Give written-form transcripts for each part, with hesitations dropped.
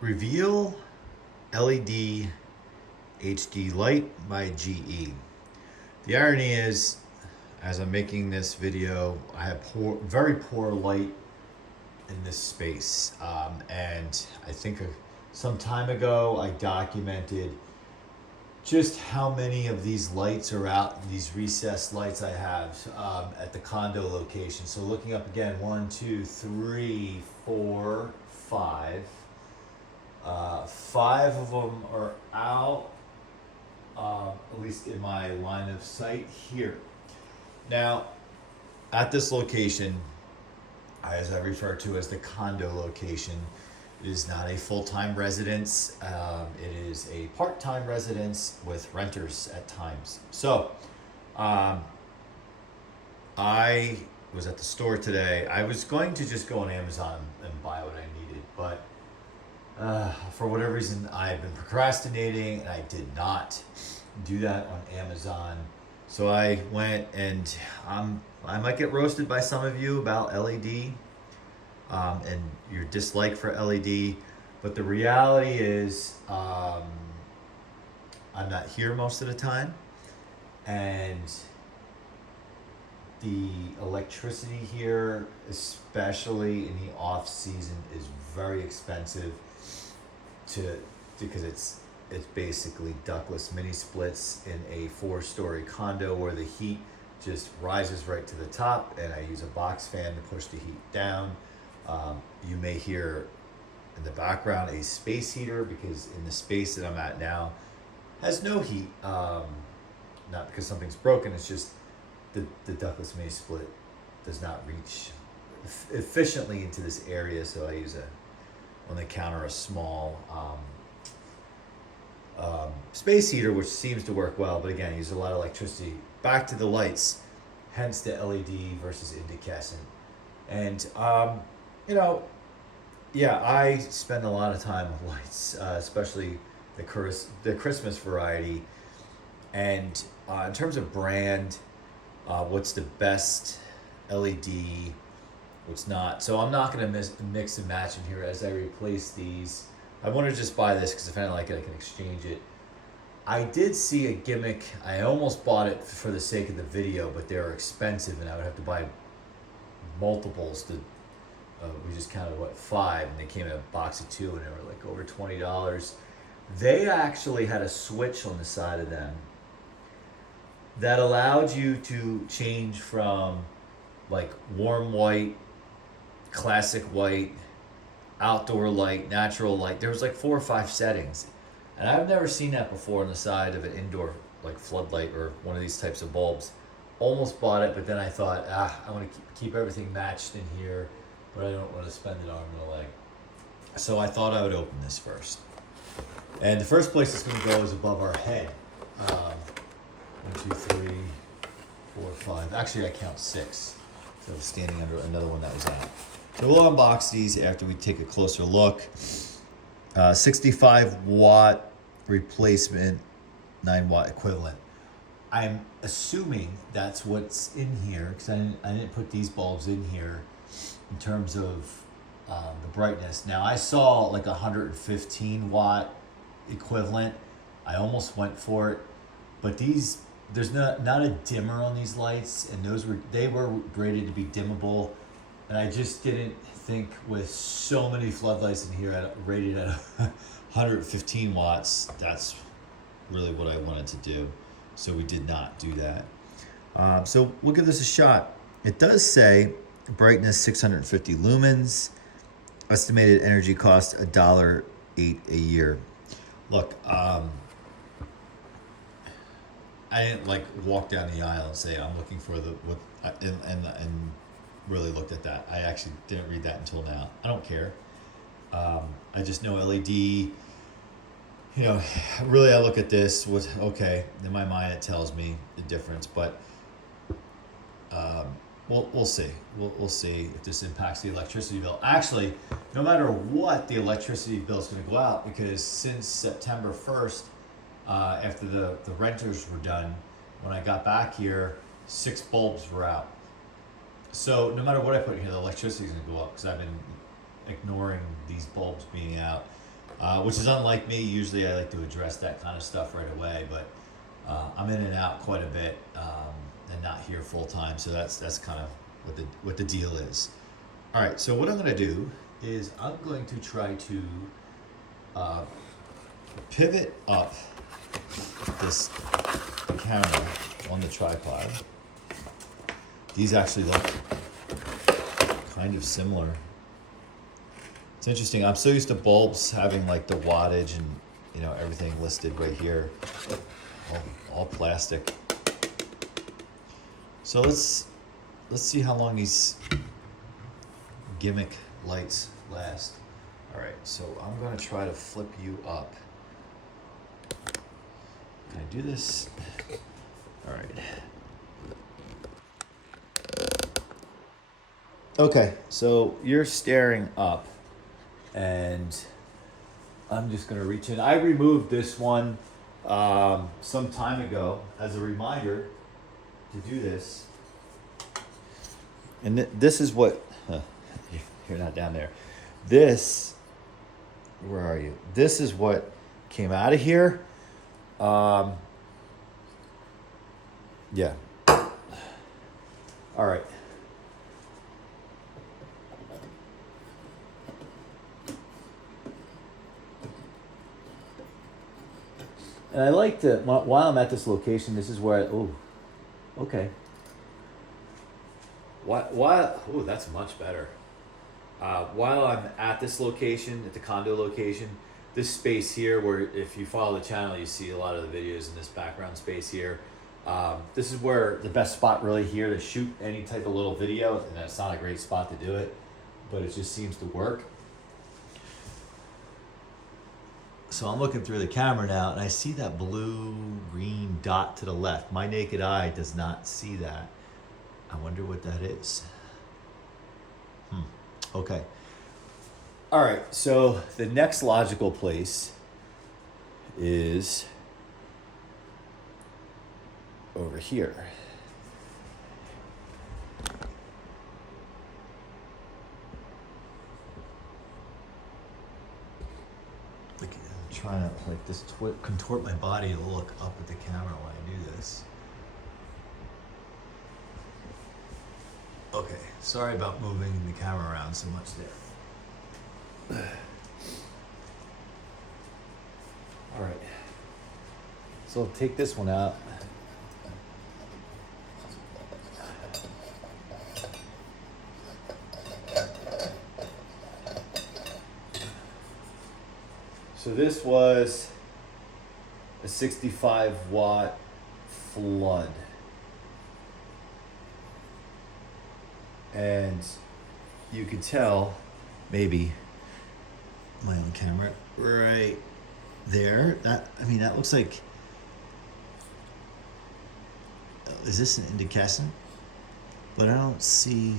Reveal LED HD light by GE. The irony is, as I'm making this video, I have very poor light in this space. And I think some time ago I documented just how many of these lights are out, these recessed lights I have at the condo location. So looking up again, 1, 2, 3, 4, 5. 5 of them are out, at least in my line of sight here. Now, at this location, as I refer to as the condo location, it is not a full-time residence. It is a part-time residence with renters at times. So, I was at the store today. I was going to just go on Amazon and buy what I needed, but for whatever reason, I've been procrastinating and I did not do that on Amazon. So I went and I might get roasted by some of you about LED and your dislike for LED, but the reality is I'm not here most of the time, and the electricity here, especially in the off season, is very expensive because it's basically ductless mini splits in a 4-story condo where the heat just rises right to the top, and I use a box fan to push the heat down. You may hear in the background a space heater because in the space that I'm at now has no heat. Not because something's broken, it's just the ductless mini split does not reach efficiently into this area, so I use on the counter a small space heater, which seems to work well, but again, I use a lot of electricity. Back to the lights, hence the LED versus incandescent. And I spend a lot of time with lights, especially the Christmas variety. And in terms of brand, what's the best LED, what's not. So I'm not going to mix and match in here as I replace these. I want to just buy this because if I don't like it, I can exchange it. I did see a gimmick. I almost bought it for the sake of the video, but they're expensive and I would have to buy multiples. We just counted, 5, and they came in a box of 2 and they were like over $20. They actually had a switch on the side of them that allowed you to change from like warm white, classic white, outdoor light, natural light. There was like 4 or 5 settings, and I've never seen that before on the side of an indoor like floodlight or one of these types of bulbs. Almost bought it, but then I thought, I want to keep everything matched in here, but I don't want to spend an arm and a leg. So I thought I would open this first. And the first place it's going to go is above our head. 1, 2, 3, 4, 5. Actually, I count 6. So I was standing under another one that was out. So we'll unbox these after we take a closer look. 65 watt replacement, 9 watt equivalent. I'm assuming that's what's in here because I didn't put these bulbs in here in terms of the brightness. Now I saw like 115 watt equivalent. I almost went for it, but there's not a dimmer on these lights, and they were rated to be dimmable, and I just didn't think with so many floodlights in here rated at 115 watts, that's really what I wanted to do. So we did not do that. So we'll give this a shot. It does say brightness 650 lumens, estimated energy cost $1.08 a year. Look, I didn't like walk down the aisle and say I'm looking for and really looked at that. I actually didn't read that until now. I don't care. I just know LED. Really, I look at this with okay. In my mind, it tells me the difference, but we'll see. We'll see if this impacts the electricity bill. Actually, no matter what, the electricity bill is going to go out because since September 1st, after the renters were done, when I got back here, 6 bulbs were out. So no matter what I put in here, the electricity is going to go up because I've been ignoring these bulbs being out. which is unlike me. Usually I like to address that kind of stuff right away, but I'm in and out quite a bit, and not here full time, so that's kind of what the deal is. All right, so what I'm going to do is I'm going to try to pivot up this camera on the tripod. These actually look kind of similar. It's interesting. I'm so used to bulbs having like the wattage and, you know, everything listed right here, all plastic. So let's see how long these gimmick lights last. All right, so I'm gonna try to flip you up. Can I do this? All right. Okay, so you're staring up, and I'm just gonna reach in. I removed this one some time ago as a reminder to do this. And this is what, you're not down there. This, where are you? This is what came out of here. Yeah. All right. And I like to, while I'm at this location, this is where okay. Oh, that's much better. While I'm at this location, at the condo location, this space here, where if you follow the channel, you see a lot of the videos in this background space here. This is where the best spot really here to shoot any type of little video, and that's not a great spot to do it, but it just seems to work. So I'm looking through the camera now, and I see that blue-green dot to the left. My naked eye does not see that. I wonder what that is. Okay. All right, so the next logical place is over here. Like, I'm trying to like this contort my body to look up at the camera when I do this. Okay, sorry about moving the camera around so much there. All right, so I'll take this one out. So this was a 65 watt flood. And you could tell, maybe my own camera right there. That looks like, is this an incandescent? But I don't see,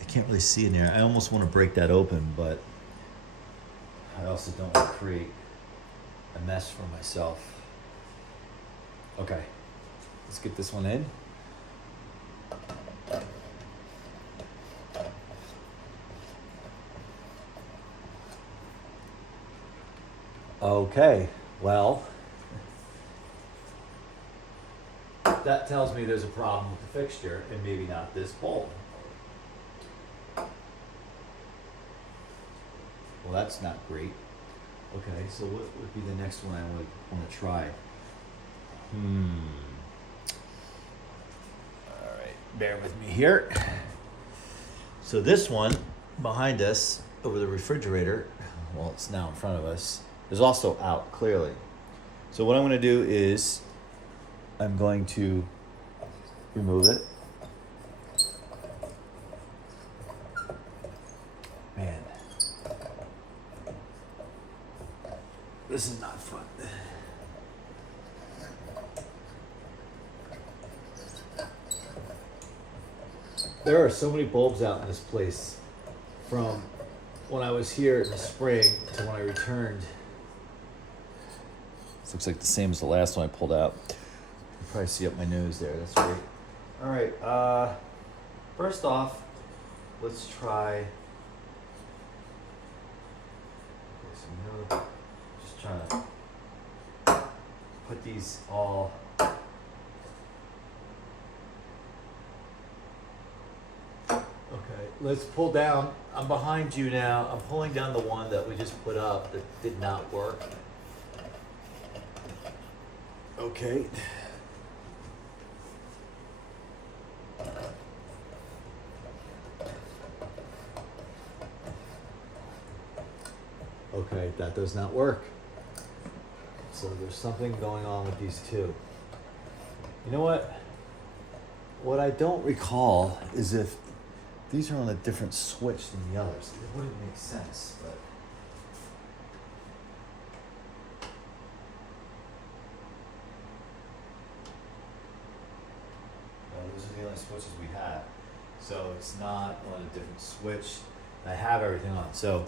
I can't really see in there. I almost want to break that open, but I also don't want to create a mess for myself. Okay, let's get this one in. Okay, well, that tells me there's a problem with the fixture and maybe not this bulb. Well, that's not great. Okay, so what would be the next one I would want to try? All right, bear with me here. So this one behind us over the refrigerator, well, it's now in front of us, is also out clearly. So what I'm going to do is I'm going to remove it. Man, this is not fun. There are so many bulbs out in this place from when I was here in the spring to when I returned. This looks like the same as the last one I pulled out. You can probably see up my nose there. That's great. All right. First off, let's try some get these all. Okay, let's pull down. I'm behind you now. I'm pulling down the one that we just put up that did not work. Okay. Okay, that does not work. So there's something going on with these two. You know what? What I don't recall is if these are on a different switch than the others. It wouldn't make sense, but. No, those are the only switches we have. So it's not on a different switch. I have everything on. So,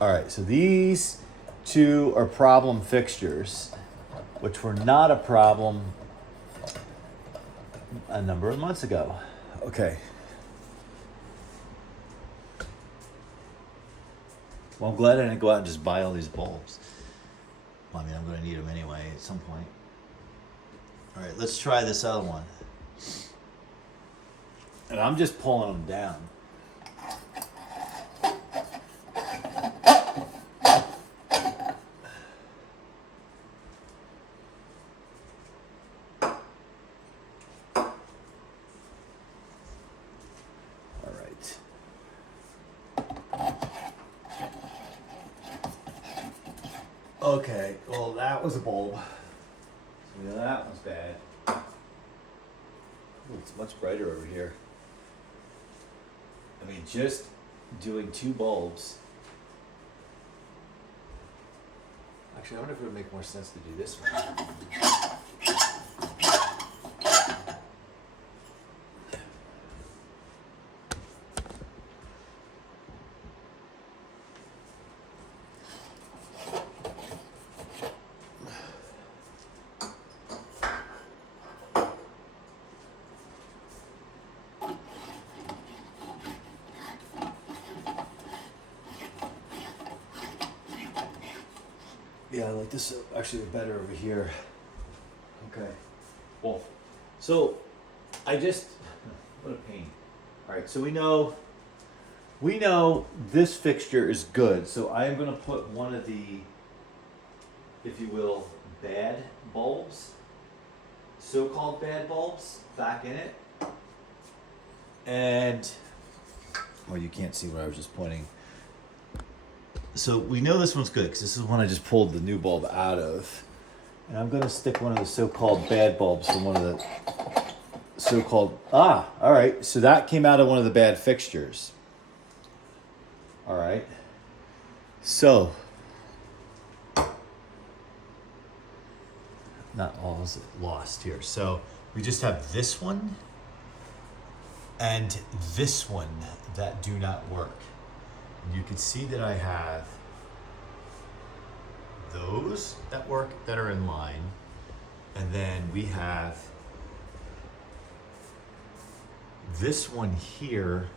all right, so these two are problem fixtures, which were not a problem a number of months ago. Okay. Well, I'm glad I didn't go out and just buy all these bulbs. Well, I mean, I'm going to need them anyway at some point. All right, let's try this other one. And I'm just pulling them down. Okay, well that was a bulb. So yeah, that one's bad. Ooh, it's much brighter over here. I mean, just doing two bulbs. Actually, I wonder if it would make more sense to do this one. Yeah, I like this actually better over here. Okay. Well, so I just, what a pain. All right, so we know this fixture is good. So I am going to put one of the, if you will, bad bulbs, so-called bad bulbs, back in it. And, well, you can't see what I was just pointing. So we know this one's good because this is one I just pulled the new bulb out of. And I'm going to stick one of the so-called bad bulbs from one of the so-called, all right. So that came out of one of the bad fixtures. All right. So, not all is lost here. So we just have this one and this one that do not work. You can see that I have those that work that are in line, and then we have this one here.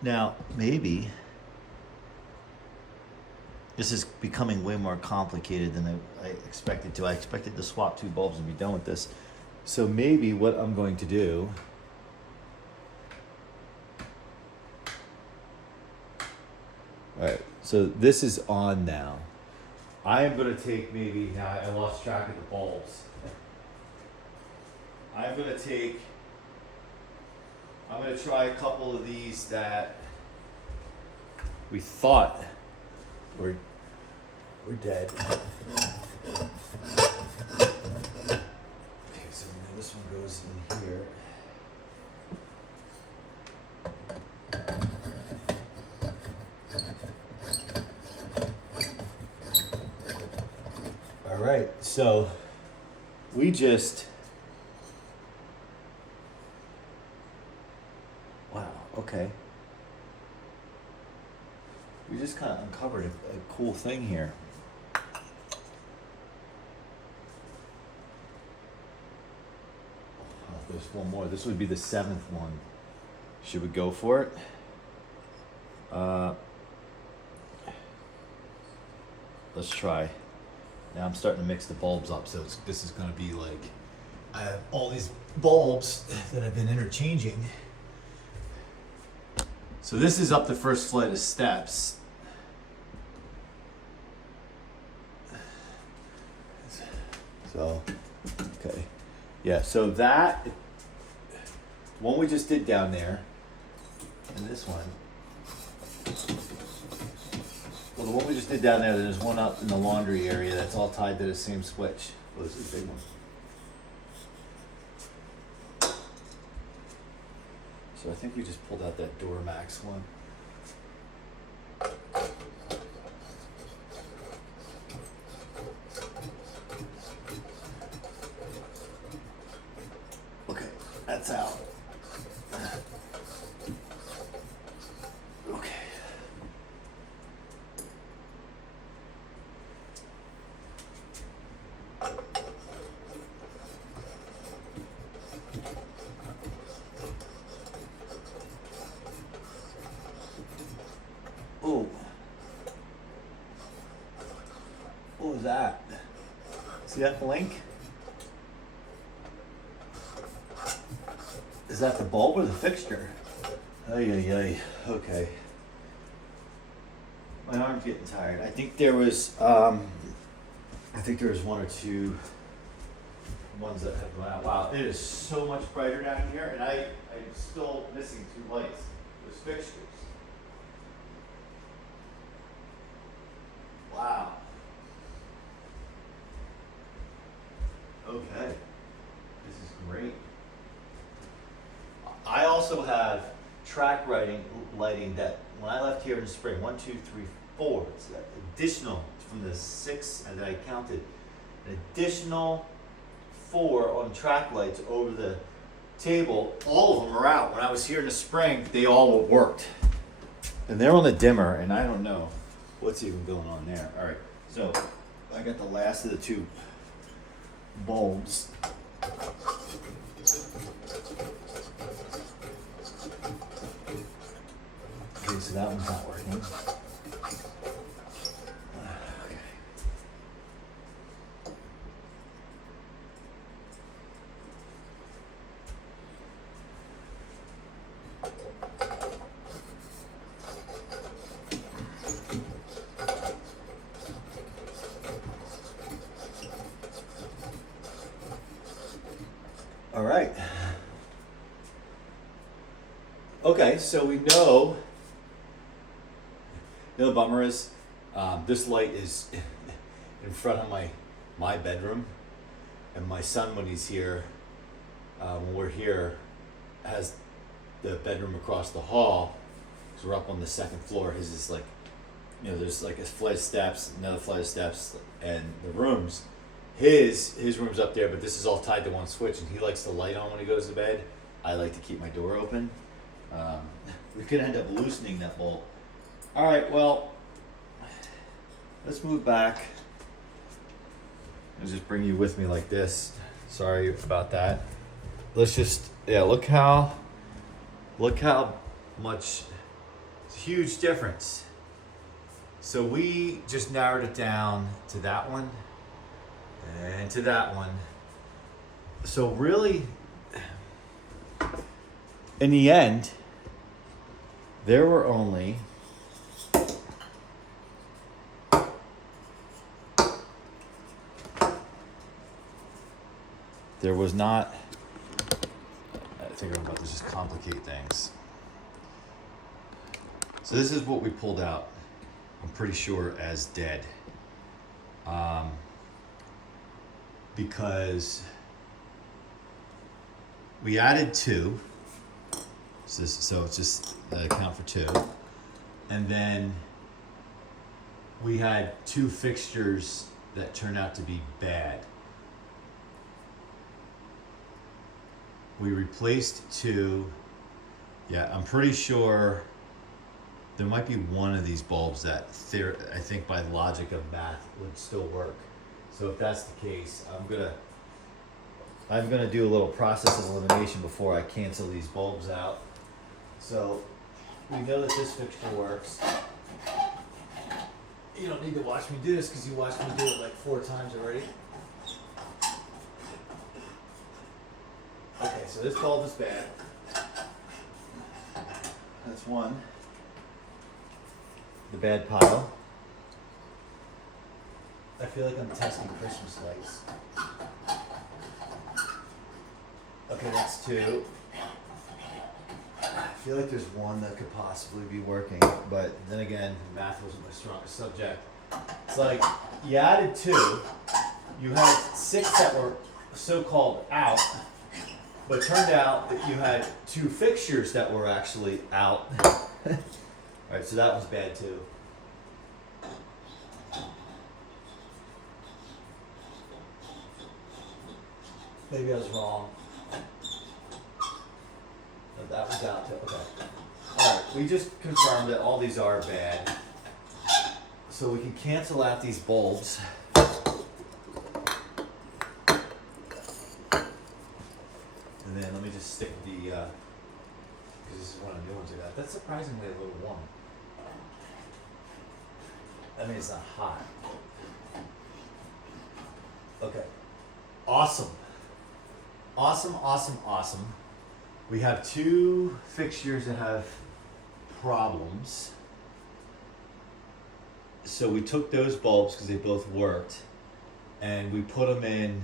Now, maybe this is becoming way more complicated than I expected to. I expected to swap two bulbs and be done with this. So maybe what I'm going to do, all right, so this is on now. I am going to take maybe, now I lost track of the bulbs. I'm going to try a couple of these that we thought were dead. Okay, so now this one goes in here. All right, so we just, wow, okay. We just kind of uncovered a cool thing here. Oh, there's one more. This would be the 7th one. Should we go for it? Let's try. Now I'm starting to mix the bulbs up, so this is going to be like, I have all these bulbs that I've been interchanging. So this is up the first flight of steps. So, okay. Yeah, so that one we just did down there, and this one. Well, the one we just did down there, there's one up in the laundry area that's all tied to the same switch. Oh, this is a big one. So I think we just pulled out that Duramax one. Okay, that's out. Okay. Oh. What was that? See that blink? Is that the bulb or the fixture? Ay, ay, ay. Okay. My arm's getting tired. I think there was one or two ones that have gone out. Wow, it is so much brighter down here, and I'm still missing 2 lights. Those fixtures. Wow. Okay. This is great. I also have track lighting that when I left here in the spring, 1, 2, 3, 4. It's additional from the 6 that I counted. An additional 4 on track lights over the table. All of them are out. When I was here in the spring, they all worked. And they're on the dimmer, and I don't know what's even going on there. All right, so I got the last of the 2 bulbs. Okay, so that one's not working. Okay. All right. Okay, so we know. You know, the bummer is, this light is in front of my bedroom, and my son, when he's here, when we're here, has the bedroom across the hall. So we're up on the 2nd floor. His is like, you know, there's like a flight of steps, another flight of steps, and the rooms. His room's up there, but this is all tied to one switch, and he likes the light on when he goes to bed. I like to keep my door open. We could end up loosening that bolt. All right, well, let's move back. I'll just bring you with me like this. Sorry about that. Let's just, yeah, look how much, it's a huge difference. So we just narrowed it down to that one and to that one. So really, in the end, there were only there was not, I think I'm about to just complicate things. So this is what we pulled out, I'm pretty sure, as dead. Because we added 2, so it's just account for 2. And then we had 2 fixtures that turned out to be bad. We replaced 2. Yeah, I'm pretty sure there might be one of these bulbs that I think by logic of math would still work. So if that's the case, I'm gonna do a little process of elimination before I cancel these bulbs out. So we know that this fixture works. you don't need to watch me do this because you watched me do it like 4 times already. Okay, so this bulb is bad. That's one. The bad pile. I feel like I'm testing Christmas lights. Okay, that's 2. I feel like there's 1 that could possibly be working, but then again, math wasn't my strongest subject. It's like, you added 2, you had 6 that were so-called out, but it turned out that you had 2 fixtures that were actually out. Alright, so that one's bad too. Maybe I was wrong. No, that was out too. Okay. Alright, we just confirmed that all these are bad. So we can cancel out these bulbs. And then let me just stick the, because this is one of the new ones I got. That's surprisingly a little warm. I mean, it's not hot. Okay. Awesome. Awesome, awesome, awesome. We have 2 fixtures that have problems. So we took those bulbs because they both worked, and we put them in,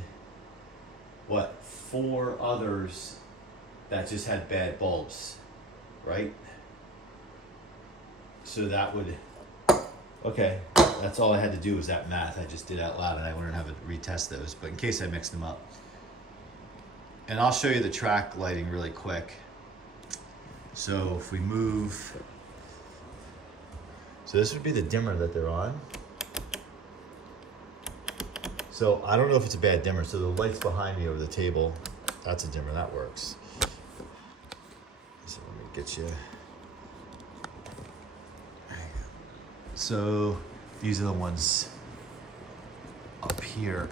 4 others that just had bad bulbs, right? So that would, okay, that's all I had to do was that math. I just did out loud, and I wouldn't have to retest those, but in case I mixed them up. And I'll show you the track lighting really quick. So if we move, so this would be the dimmer that they're on. So I don't know if it's a bad dimmer. So the light's behind me over the table. That's a dimmer, that works. So let me get you. So these are the ones up here.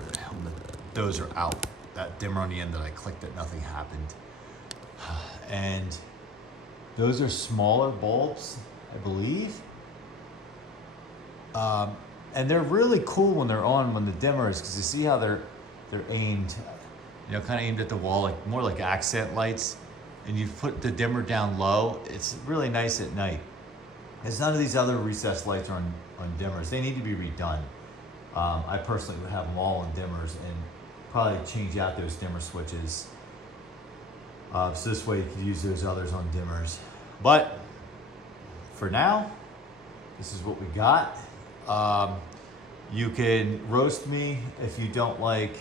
Those are out. That dimmer on the end that I clicked that nothing happened. And those are smaller bulbs, I believe. And they're really cool when they're on, when the dimmer is, because you see how they're aimed, kind of aimed at the wall, like more like accent lights. And you put the dimmer down low. It's really nice at night. Because none of these other recessed lights are on dimmers. They need to be redone. I personally would have them all on dimmers and probably change out those dimmer switches. So this way you could use those others on dimmers. But for now, this is what we got. You can roast me if you don't like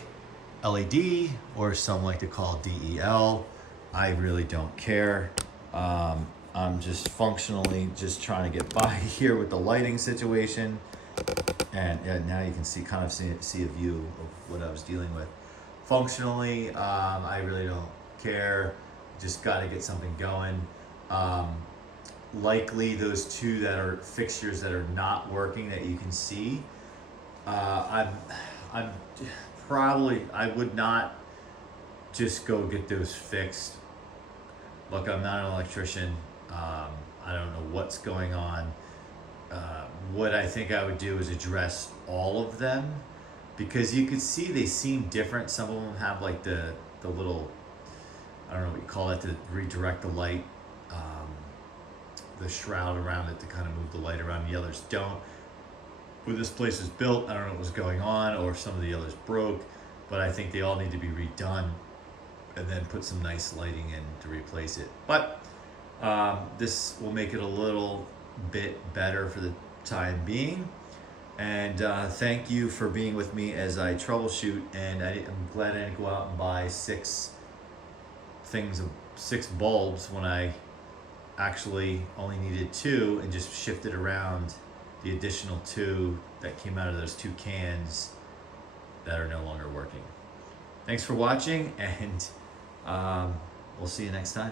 LED, or some like to call DEL. I really don't care. I'm just functionally just trying to get by here with the lighting situation. And now you can see a view of what I was dealing with. Functionally, I really don't care. Just got to get something going. Likely those 2 that are fixtures that are not working that you can see. I would not just go get those fixed. Look, I'm not an electrician. I don't know what's going on. What I think I would do is address all of them, because you could see they seem different. Some of them have like the little, I don't know what you call it, to redirect the light, the shroud around it to kind of move the light around. The others don't. When this place was built, I don't know what was going on, or if some of the others broke, but I think they all need to be redone and then put some nice lighting in to replace it. But this will make it a little bit better for the time being. And thank you for being with me as I troubleshoot. And I'm glad I didn't go out and buy 6 bulbs when I actually only needed 2, and just shifted around the additional 2 that came out of those 2 cans that are no longer working. Thanks for watching, and we'll see you next time.